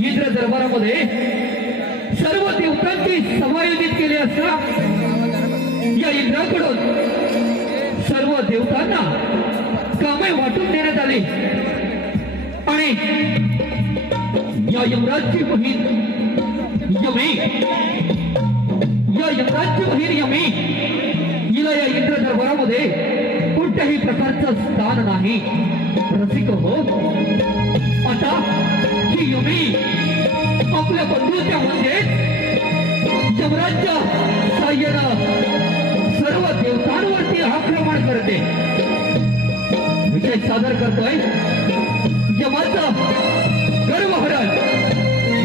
इंद्र दरबारामध्ये सर्व देवतांची सभा आयोजित केली असता या इंद्राकडून सर्व देवतांना कामे वाटून देण्यात आली आणि या यमराजची बहीण यमी यमी हिला या इंद्र दरबारामध्ये कोणत्याही प्रकारचं स्थान नाही। रसिक हो, आता ही यमी आपल्या बंधूच्या म्हणजे यमराजच्या साह्यानं सर्व देवतांवरती आक्रमण करते। विषय सादर करतोय यमाचं गर्वहरण,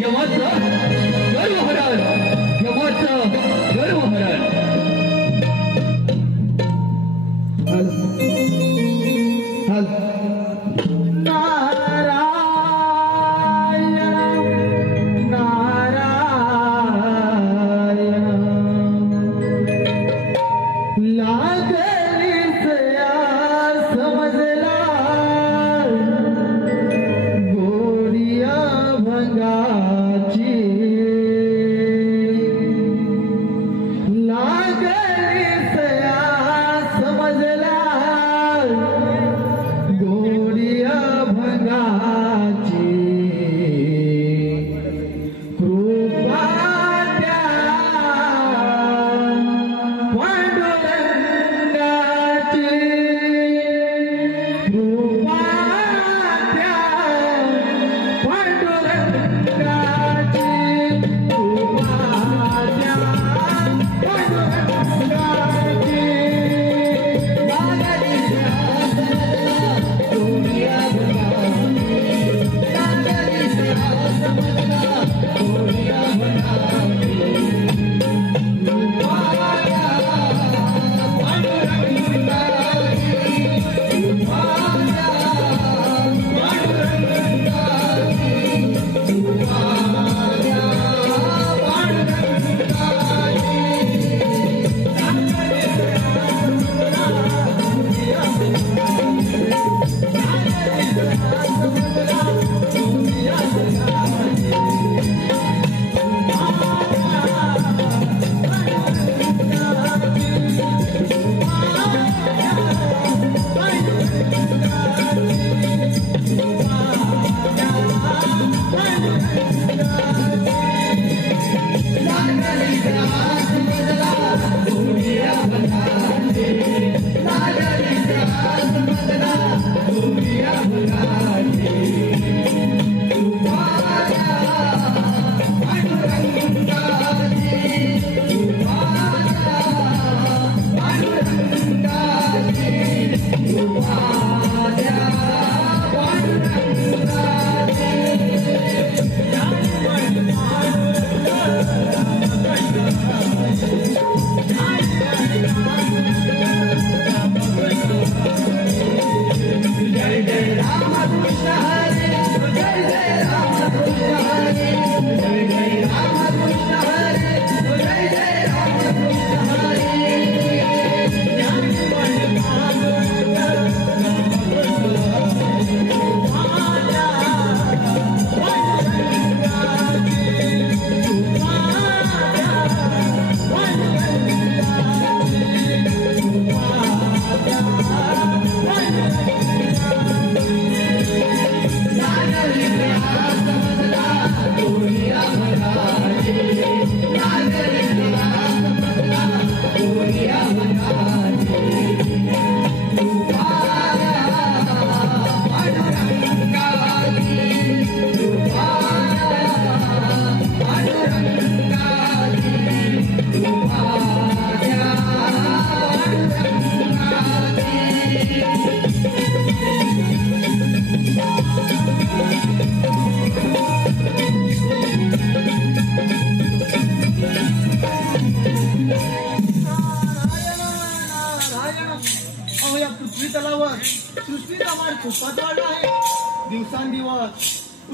यमाचं गर्वहरण, यमाचं गर्वहरण।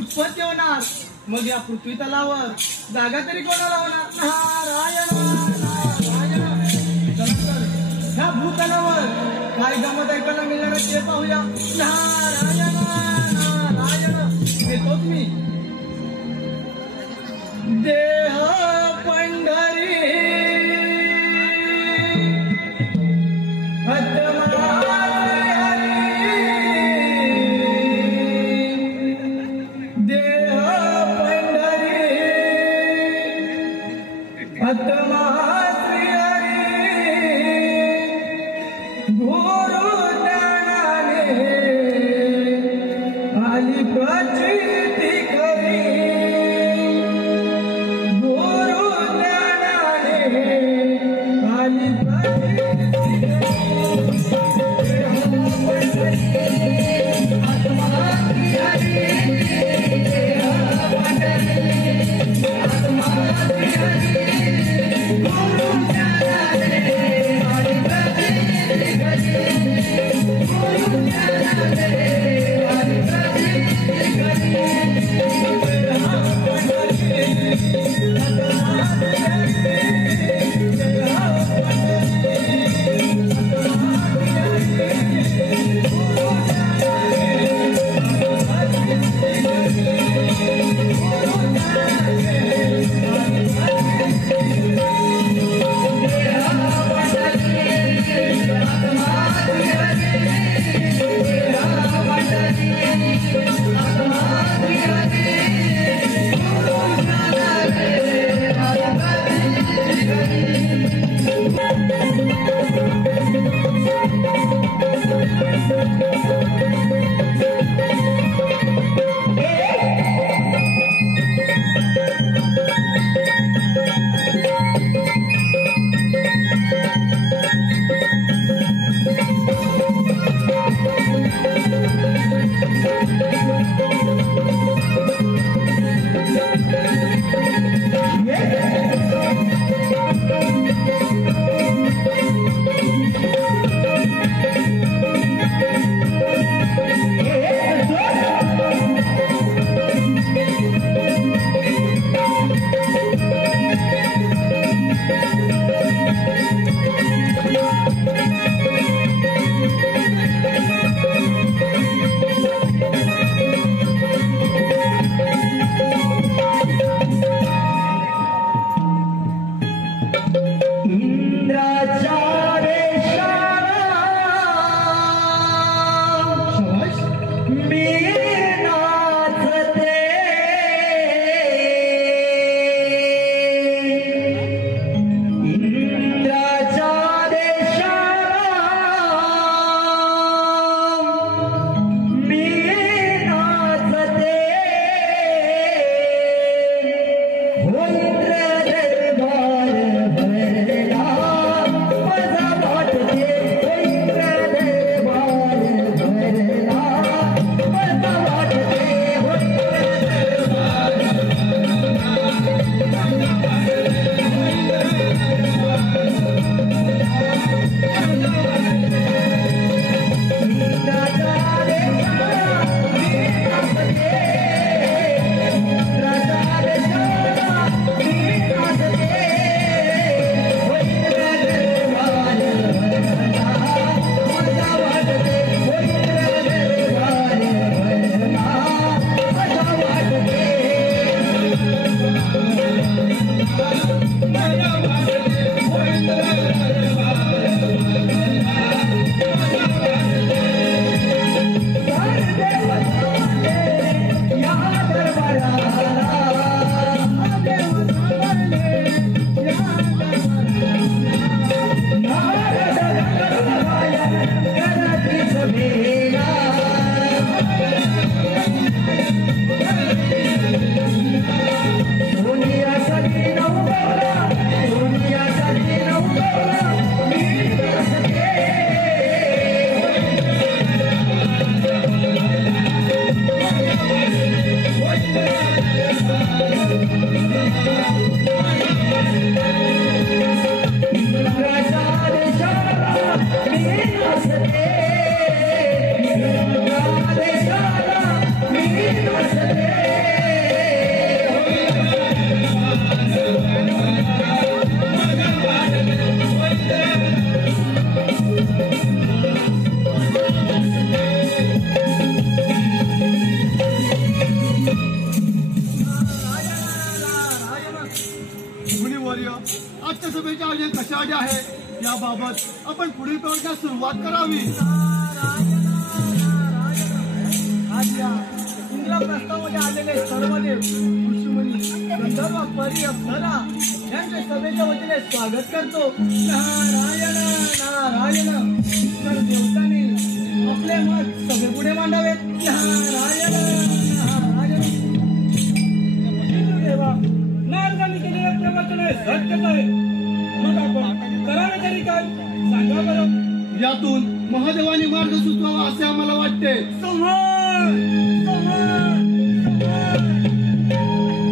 उत्पत्ती होणार, मग या पृथ्वी तलावर जागा तरी कोणाला होणार? नारायण नारायण। ह्या भूतलावर काय गमत ऐकायला मिळणार ते पाहूया। नारायण नारायण, येतोच मी। देह पंढरी काढे आहे याबाबत आपण पुढील प्रवचनास सुरुवात करावी. आज या इंद्रप्रस्थामध्ये आलेले सर्वदेव ऋषीमुनी गंधर्व परी अप्सरा यांच्या सभेच्या वतीने स्वागत करतो. नारायण नारायण. तर देवतांनी आपले मत सभेपुढे मांडावेत. नारायण नारायण. देवा नारदांनी केलेल्या प्रवचन आहे सत्यच आहे. मग आपण करावे तरी काय सांगा बरं. यातून महादेवानी मार्ग सुचवावा असे आम्हाला वाटते.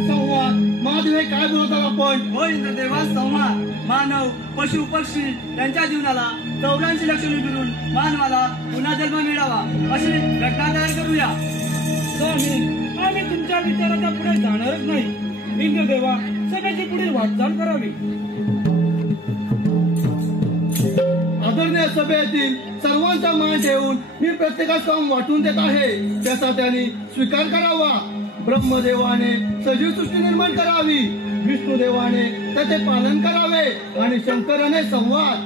संवाद महादेव हे काय बोलतात आपण. हो इंद्रदेवा, संवाद मानव पशु पक्षी यांच्या जीवनाला 84 लक्ष मिळून मानवाला पुन्हा जन्म मिळावा अशी घटना तयार करूया. स्वामी आम्ही तुमच्या विचाराच्या पुढे जाणारच नाही. इंद्रदेवा सगळ्याची पुढील वाटचाल करावी. आदरणीय सभेतील सर्वांचा मान ठेवून मी प्रत्येकास काम वाटून देत आहे. त्याचा त्यांनी स्वीकार करावा. ब्रह्मदेवाने सजीव सृष्टी निर्माण करावी, विष्णुदेवाने त्याचे पालन करावे आणि शंकराने संवाद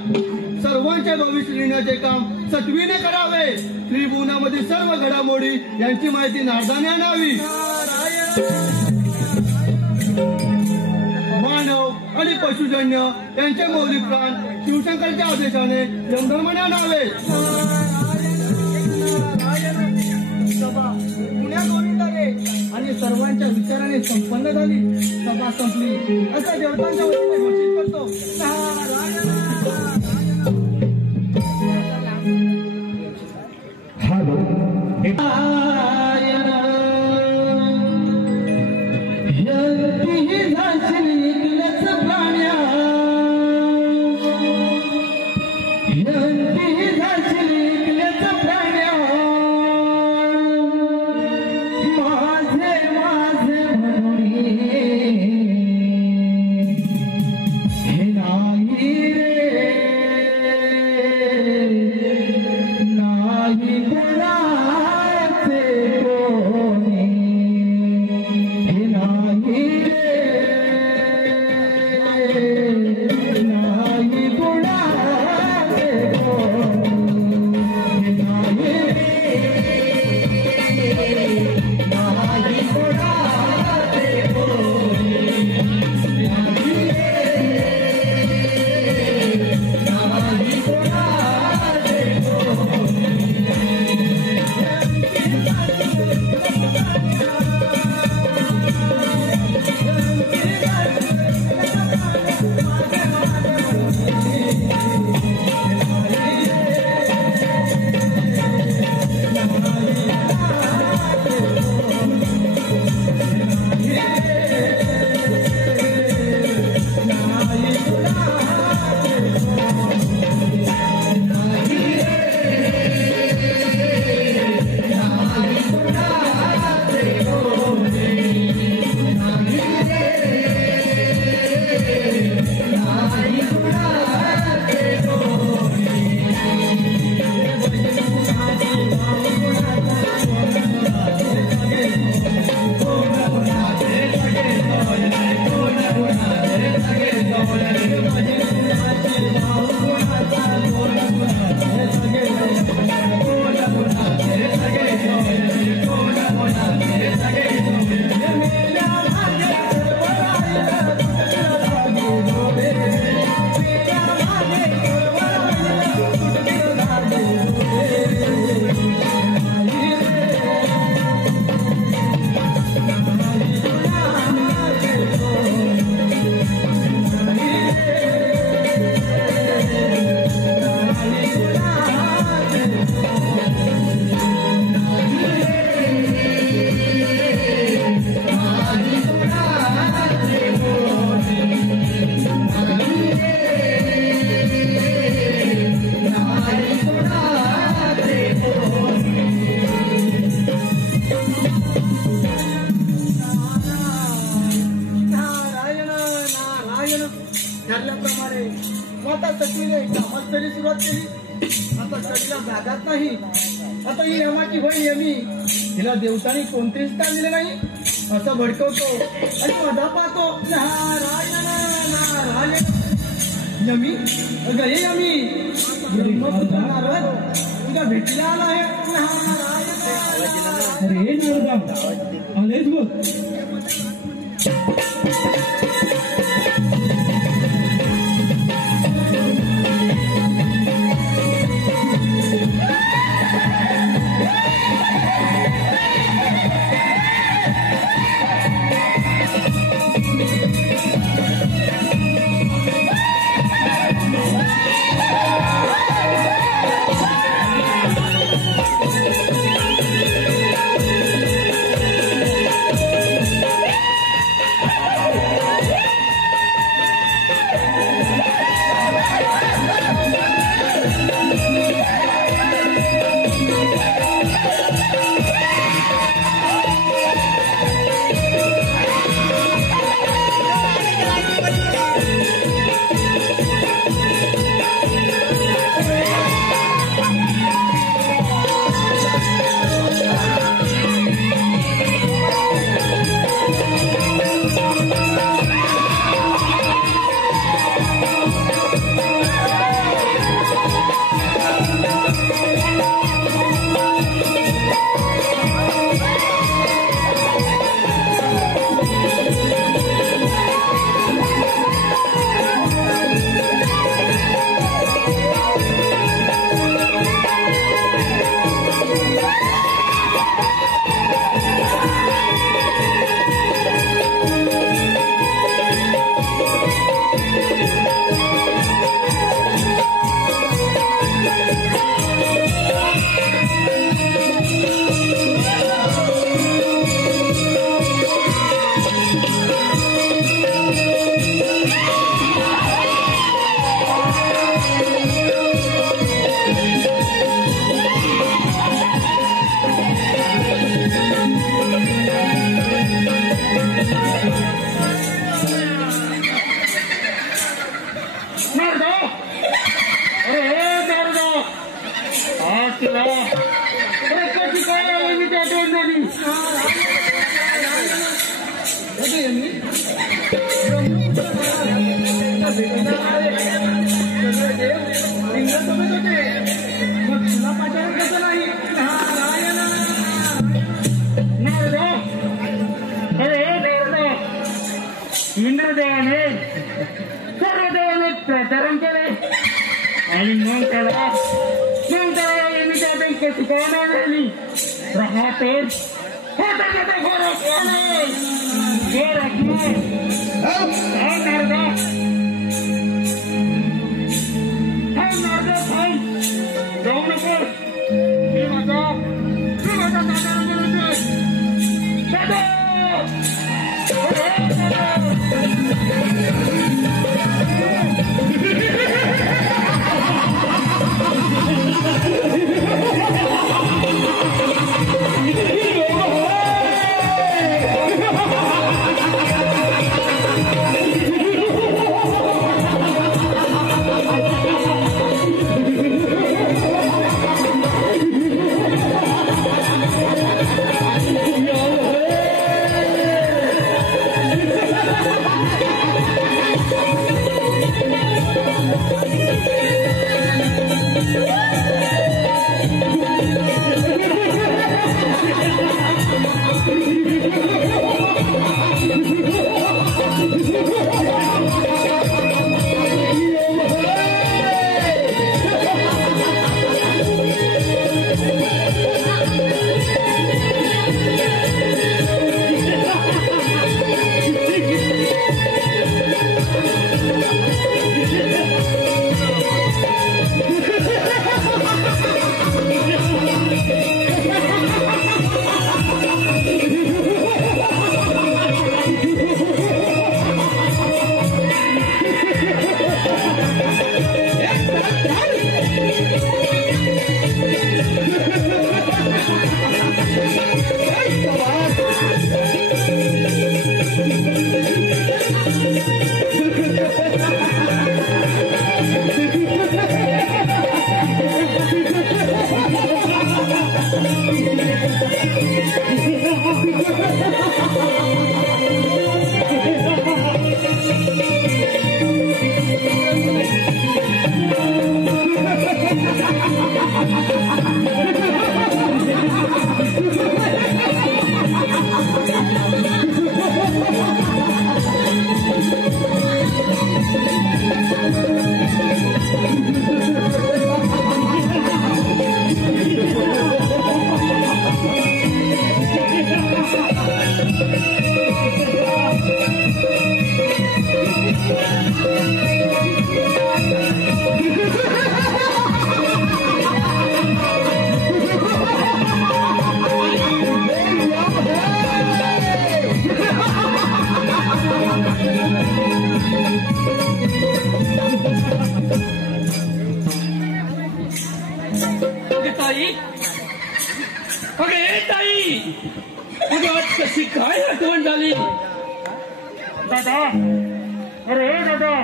सर्वांचे भविष्य लिहिण्याचे काम सटवीने करावे. त्रिभुवनामधील सर्व घडामोडी यांची माहिती नारदाने आणावी. मानव आणि पशुजन्य यांचे मौलिक प्राण शिवशंकरच्या आदेशाने यमधर्माने आणावे. सभा पुण्या गोविंदाने आणि सर्वांच्या विचाराने संपन्न झाली. सभा संपली असं देवतांच्या वतीने घोषित करतो. ठरल्याप्रमाणे स्वतः सचिने कामात तरी सुरुवात केली. आता सचिला जागाच नाही. आता ही यमाची बहीण यमी हिला देवतांनी कोणतेही स्थान दिले नाही असं भडकवतो आणि मधा पाहतो. नारायण नारायण. यमी अगं हे यमी ब्रह्मपुत्र नारद तुझ्या भेटीला आला आहे अरे नारदा आलेच बघ. इंद्रदेवाने सर्व देवाने प्रचारण केले आणि मग त्याला कशी काय झाली राहते जाऊ नको मी माझा दादा अगे ताई, अगे ताई, अगं आज कशी काय आठवण झाली? दादा, अरे दादा,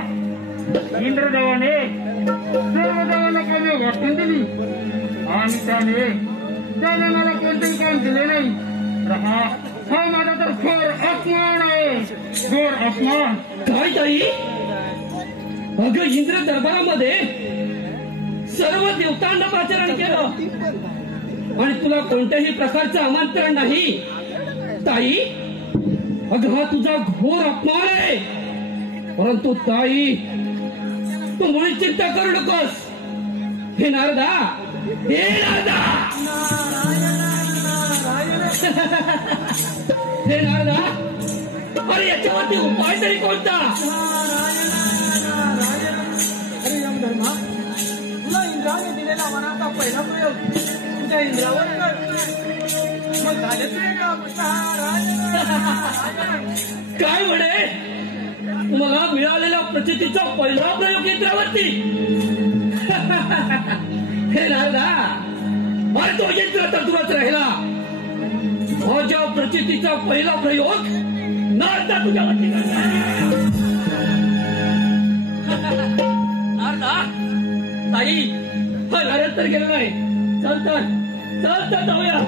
इंद्रदेवाने सर्व देवाला काही वाटून दिली आणि त्याने मला कोणतेही काम दिले नाही. हा माझा तर घोर अपमान आहे, घोर अपमान. काय ताई? अगं इंद्र दरबारामध्ये सर्व देवतांना पाचारण केलं आणि तुला कोणत्याही प्रकारचं आमंत्रण नाही. ताई, अगं हा तुझा घोर अपमान आहे. परंतु ताई, तू मुळी चिंता करू नकोस. हे नारदा, हे नारदा, हे नारदा, अरे याच्यावरती उपाय तरी कोणता? अरे यमधर्मा, तुला इंद्राने दिलेला मनाचा पहिला प्रयोग तुझ्या इंद्रावर कर. मग झाले तुझे काम. काय म्हणे? मला मिळालेल्या प्रचितीचा पहिला प्रयोग यंत्रावरती? हे नारदा, अरे तो यंत्र तर दूरच राहिला. माझ्या प्रचितीचा पहिला प्रयोग नारदा तुझ्यावरती नारदा, ताई, हा नारद तर गेला नाही. चल तर जाऊया.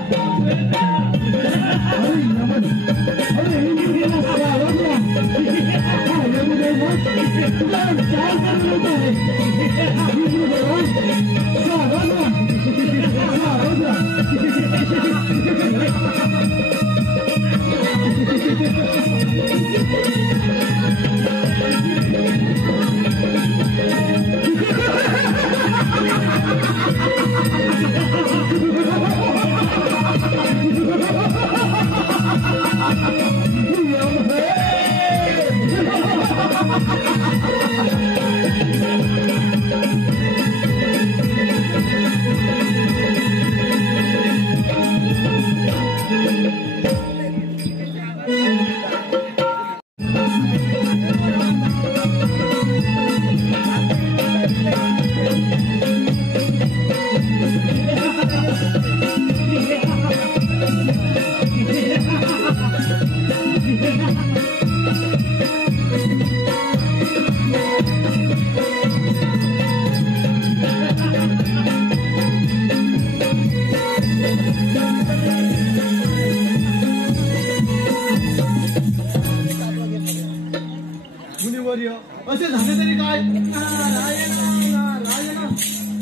असे झाले तरी काय? नारायण नारायण,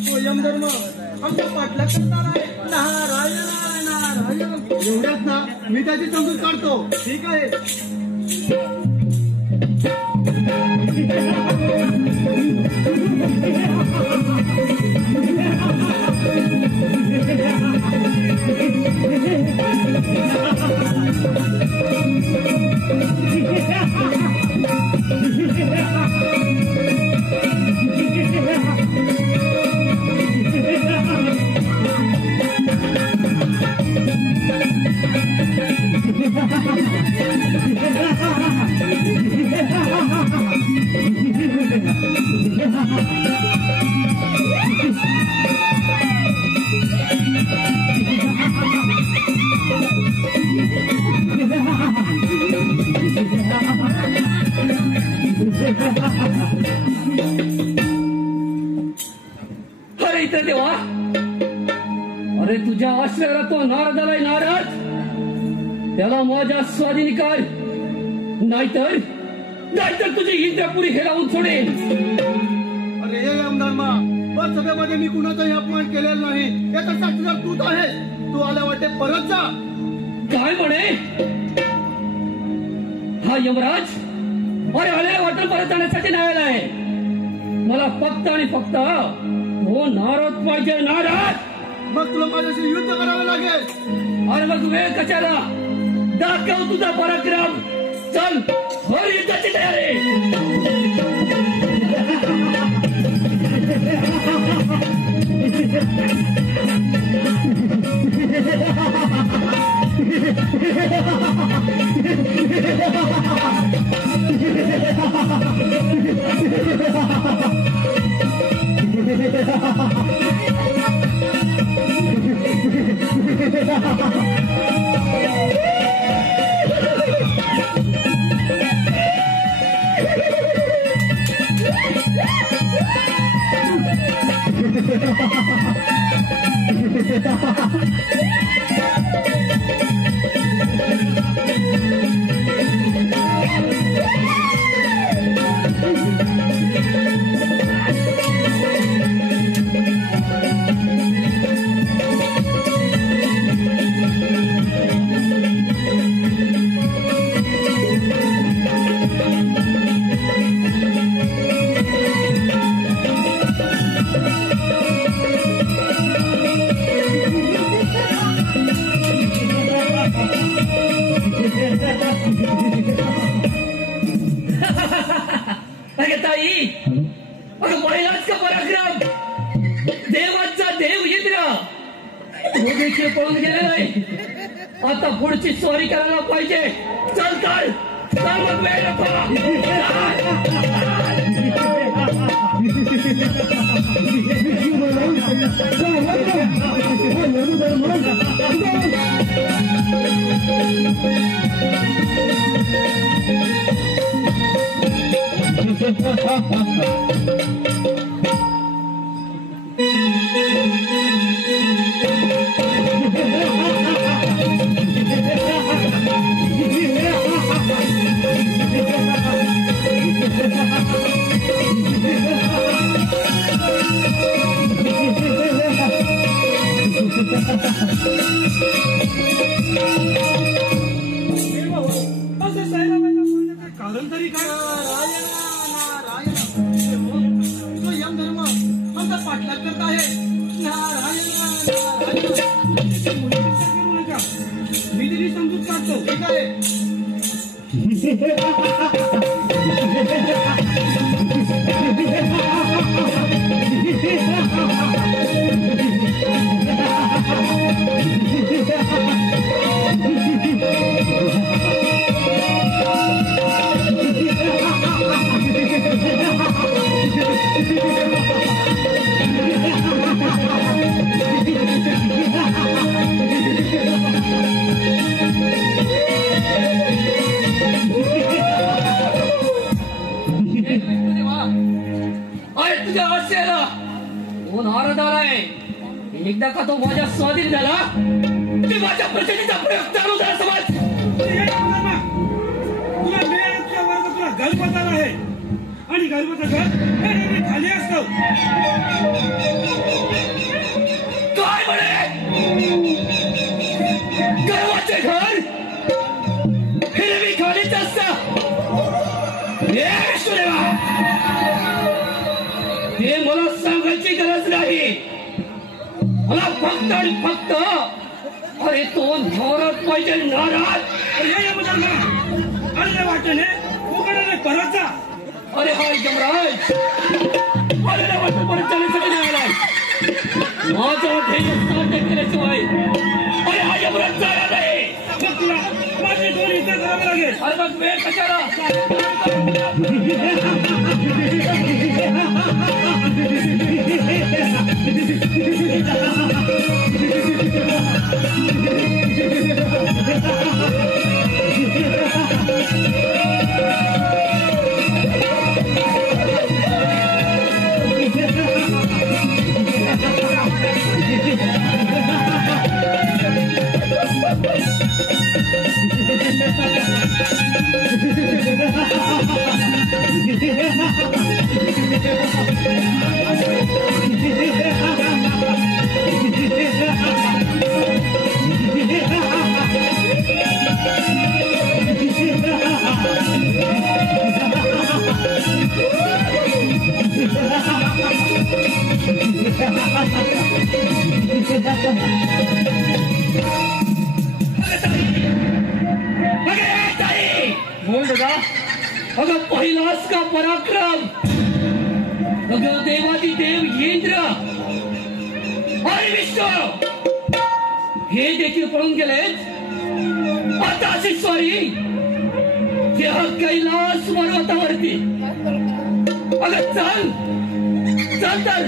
तो यमधर्म आमच्या पाठला करणार आहे. नारायण नारायण. एवढ्याच ना, मी त्याची समजूत काढतो. ठीक आहे. अरे इथे देवा, अरे तुझ्या आश्रयाला तो नारदाला नारद, त्याला माझ्या स्वाधीन कर, नाहीतर तुझी इंद्रपुरी हेरावून सोडेल. अरे हे यमधर्मा, पण सगळ्यामध्ये मी कुणाचाही अपमान केलेला नाही. याचा साक्षीदार तूच आहे. तू आल्या वाटे परत जा. काय म्हणे? हा यमराज, अरे आलेल्या वाटेल परत जाण्यासाठी नाही आला आहे. मला फक्त आणि फक्त हो नारद पाहिजे, नारद. मग तुला माझ्याशी युद्ध करावं लागेल. अरे मग वेळ कशाला? दाखव तुझा पराक्रम. चल, हो युद्धाची तयारी. तो देखील पळून गेले नाही. आता पुढची स्वारी करायला पाहिजे. चल चल चल मग वेळ कारण तरी काय? तो यम धर्म आमचा पाठलाग करत आहे. नारायण करू नका. मी तरी समजूत काढतो. ठीक आहे. तुझ्या आशेला तो नारदार आहे. एकदा का तो माझ्या स्वाधीन झाला की माझ्या प्रचितीचा प्रयोग चालू झाला. समज तुला मेळाच्या वर्ग तुला गलबताल आहे आणि गलबत घर हे खाली असतं. काय म्हणे? गर्वाचे घर हिरवी खालीच असतं. हे मला सांगायची गरज नाही. मला फक्त आणि फक्त अरे तो नाराज पाहिजे. नाराज अरे वाटणे उघडणे परत जा. अरे हाय जमराज अरे वाटत परत जाण्यासाठी नाही आलाय. माझं ध्येय साध्य केल्याशिवाय अरे हा जमराज जाणार नाही. मग तुला माझी दोन इथे करावं लागेल. अरे मग वेळ कशाला? बोल दादा. अगं पहिलाच का पराक्रम. अगं देवादिदेव इंद्र आणि विष्णू हे देखील पळून गेलेत. आता अशी स्वारी त्या कैलास पर्वतावरती. अगं चल चल तर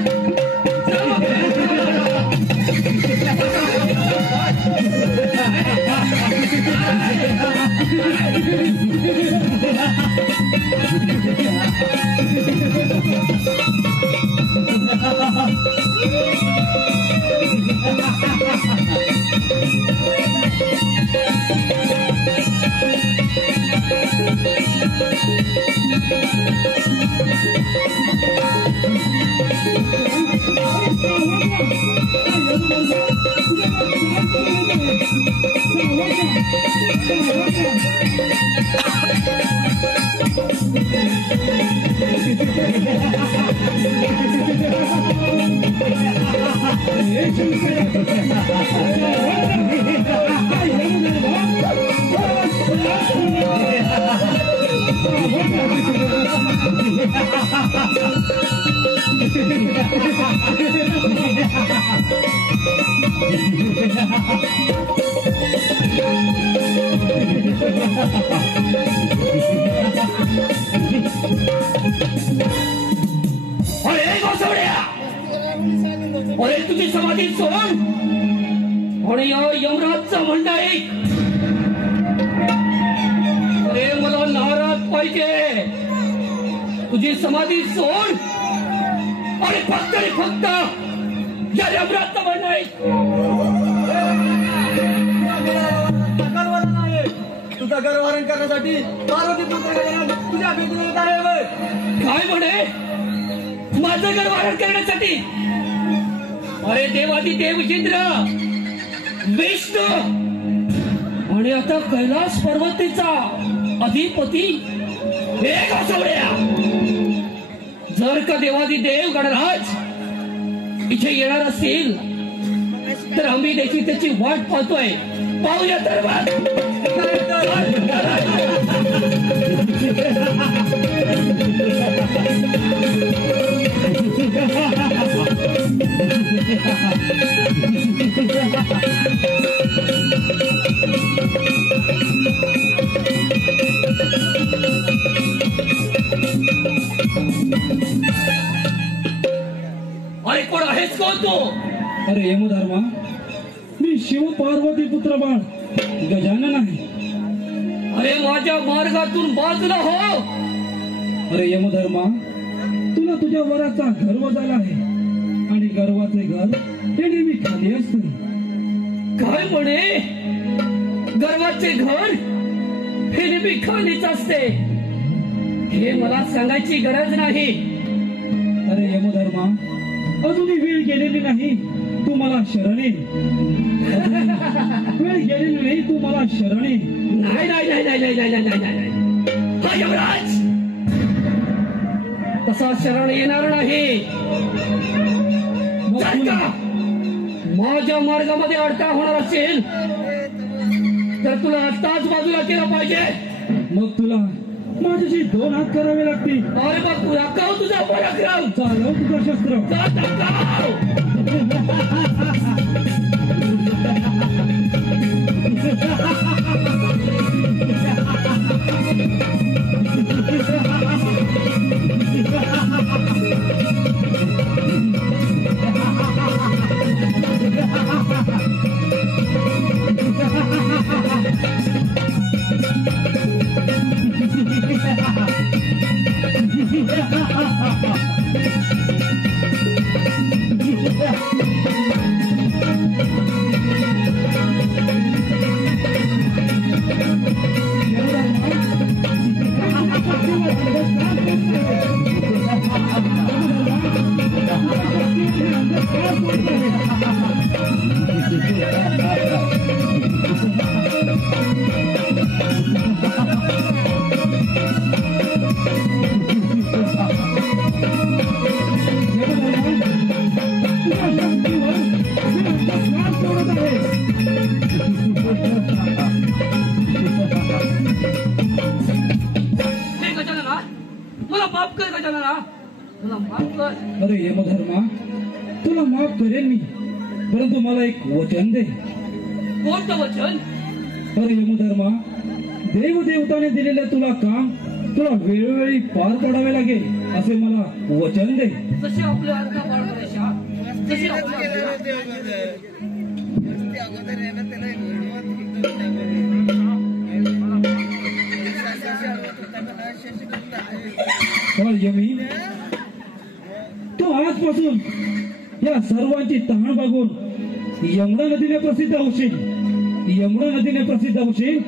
अरे गोसवड्या, अरे तुझी समाधी सोड आणि यमराजचं म्हणणं ऐक. अरे मला नाराज पाहिजे. तुझी समाधी सोड आणि फक्त या यमराजचं म्हणणं ऐक. तुझा गरवारण करण्यासाठी पार्वती पुत्र तुझ्या भेटीला आहे. काय म्हणे? माझं गरवारण करण्यासाठी? अरे देवादिदेव इंद्र, विष्णू आणि आता कैलास पर्वतीचा अधिपती हे गोसवड्या, जर का देवादिदेव गणराज इथे येणार असतील तर आम्ही देखील त्याची वाट पाहतोय. पाहूया तर अरे कोण आहेस कोण तू? अरे यमधर्मा, मी शिव पार्वती पुत्र बाळ गजानन आहे. अरे माझ्या मार्गातून बाजूला हो. अरे यमधर्मा, तुला तुझ्या वराचा गर्व झाला आहे आणि गर्वाचे घर हे नेहमी खाली असते. काय म्हणे? गर्वाचे घर हे नेहमी खालीच असते हे मला सांगायची गरज नाही. अरे यमधर्मा, अजूनही वेळ गेलेली नाही, तू मला शरण ये. वेळ गेलेली नाही, तू मला शरण ये. नाही नाही नाही नाही नाही नाही नाही नाही नाही. हा यमराज तसा शरण येणार नाही. जर का माझ्या मार्गामध्ये अडथळा होणार असेल तर तुला आत्ताच बाजूला केलं पाहिजे. मग तुला माझ्याशी 2 हात करावे लागतील. अरे बघ, तुला काव तुझा पराक्रम. चालव तुझं शस्त्र. अरे यमधर्मा, तुला माफ करेन मी, परंतु मला एक वचन दे. कोणतं वचन? अरे यमधर्मा, देवदेवताने दिलेलं तुला काम तुला वेळोवेळी पार पडावे लागेल असे मला वचन दे. जसे आपल्या आज्ञा पाळणाऱ्या जसे यमी, तू आजपासून या सर्वांची तहान बघून यमुना नदीने प्रसिद्ध होशील. यमुना नदीने प्रसिद्ध होशील,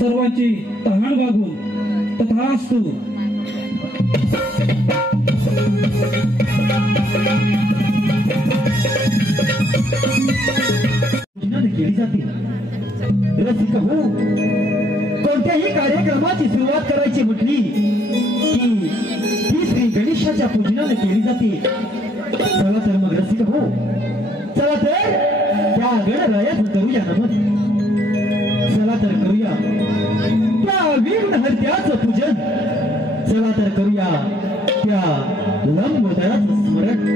सर्वांची तहान बघून. तथास्तु. केली जाते. रसिक हो, कोणत्याही कार्यक्रमाची सुरुवात करायची म्हटली की ती श्री गणेशाच्या पूजनाने केली जाते. चला तर मग रसिक हो, चला तर त्या गणरायाचं करूया नमन. चला तर करूया त्या विघ्नहर्त्याचं पूजन. चला तर करूया त्या लंबोदराचं स्मरण.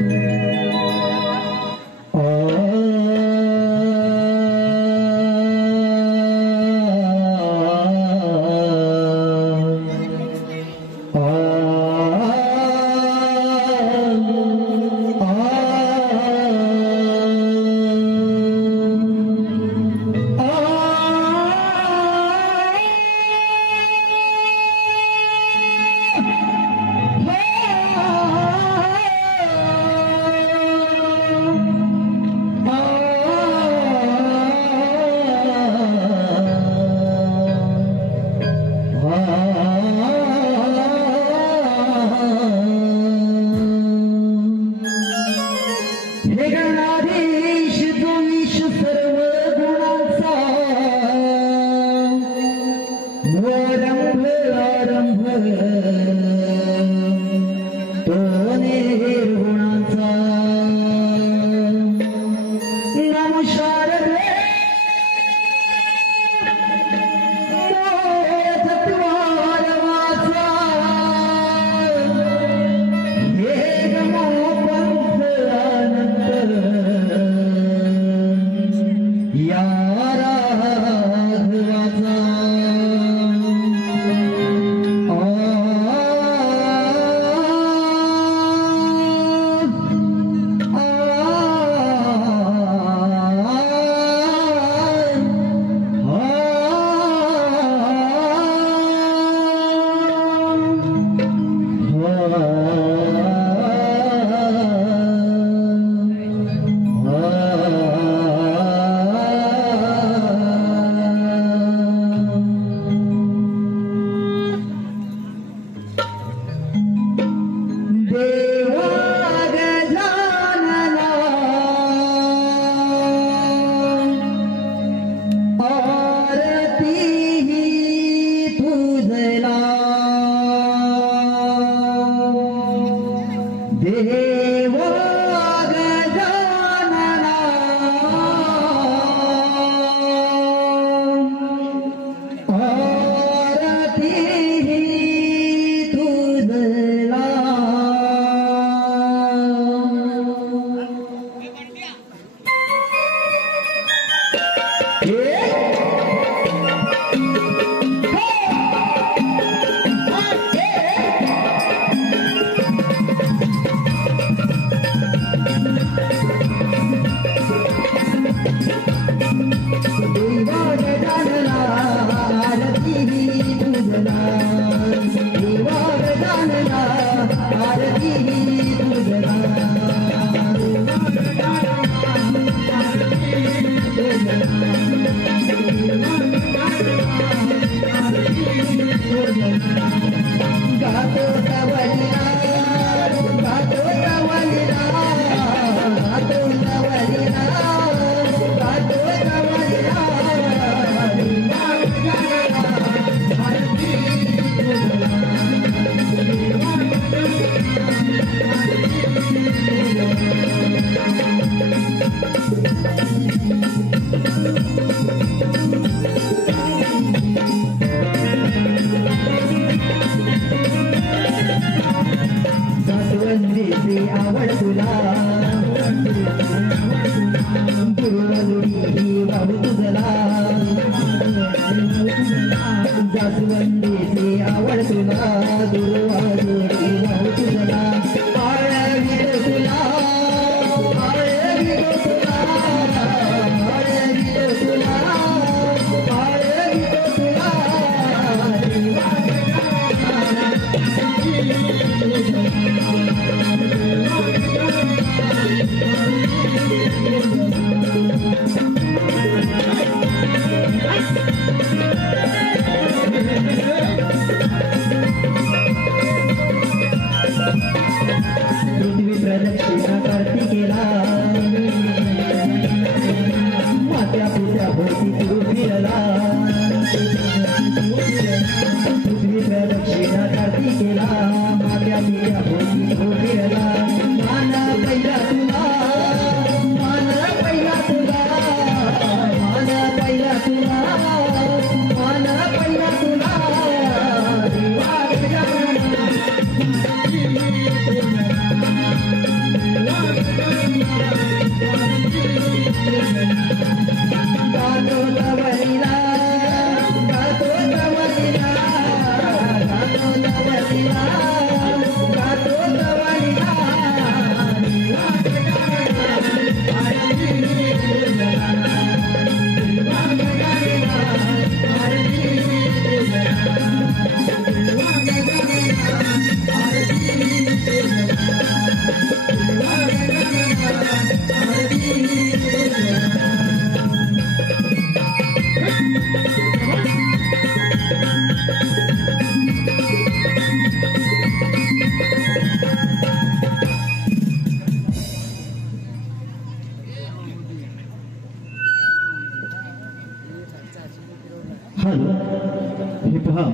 हे पहा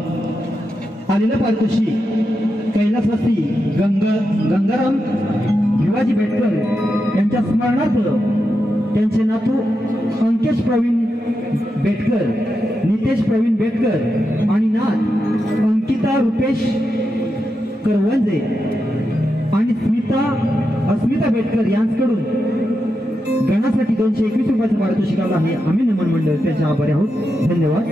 आलेल्या पारतोशी कैलासवासी गंगाराम भिवाजी बेटकर यांच्या स्मरणार्थ त्यांचे नातू अंकेश प्रवीण बेटकर, नितेश प्रवीण बेटकर आणि नात अंकिता रुपेश करवंजे आणि अस्मिता बेटकर यांच्याकडून गणासाठी 221 रुपयाचं पारितोषिक आलं आहे. आम्ही नमन मंडळ त्याचे आभारी आहोत. धन्यवाद.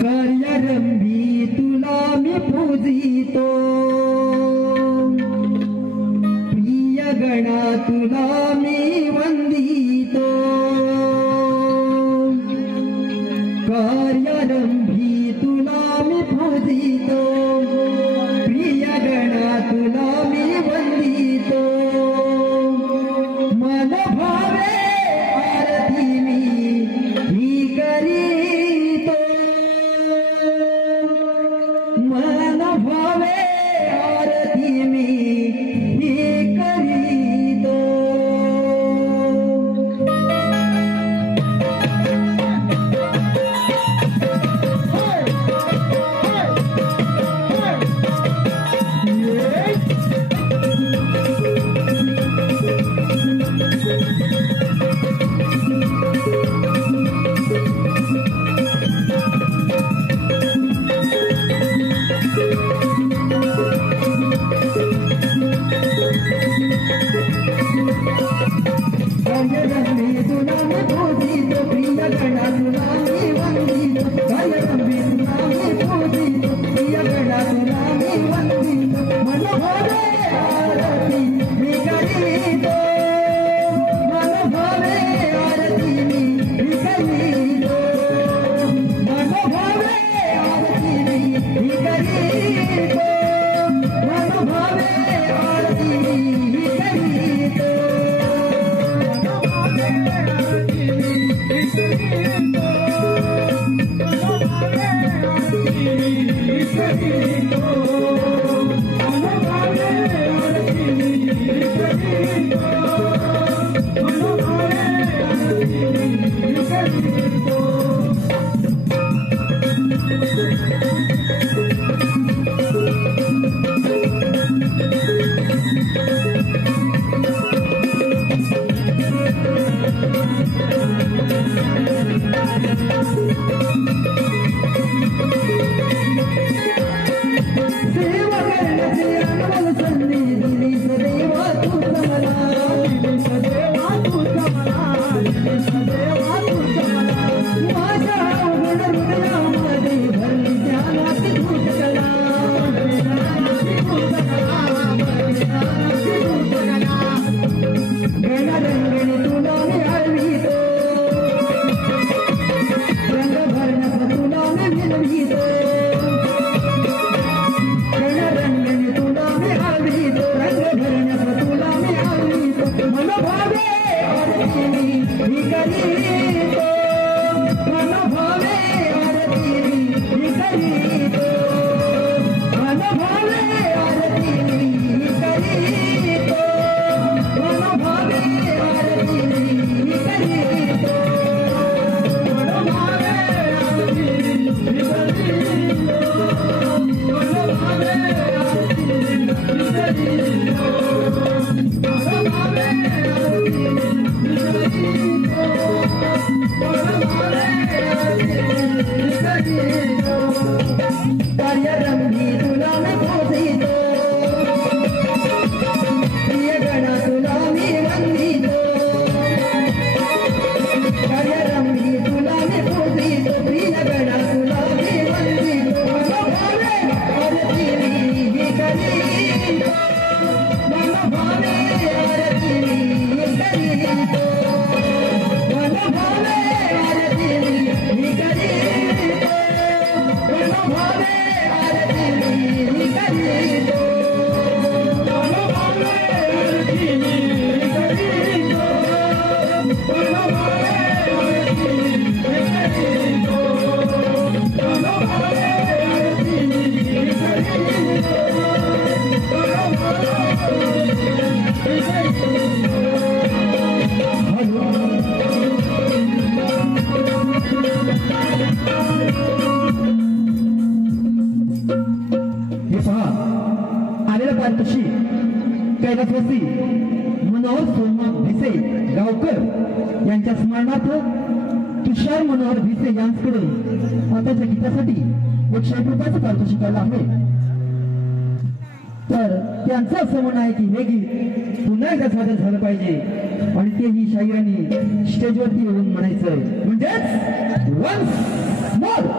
कार्यारंभी तुला मी पूजितो, प्रिय गणा तुला मी वंदितो. कार्यारंभी तुला मी पूजितो, प्रिय गणा तुला मी वंदितो. मन भावे आरती मी करीतो, मन भावे आरती मी करीतो. मंगळ पारतोषी कैलासवासी मनोहर सोमनाथ भिसे गावकर यांच्या स्मरणार्थ तुषार मनोहर भिसे यांच्याकडून आताच्या गीतासाठी 101 रुपयाचं पारितोषिक आलं आहे. तर त्यांचं असं म्हणणं आहे की हे गीत पुन्हा एकदा सादर झालं पाहिजे आणि तेही शाहिरांनी स्टेजवरती येऊन म्हणायचं म्हणजेच वन्स मोर.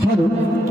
हॅलो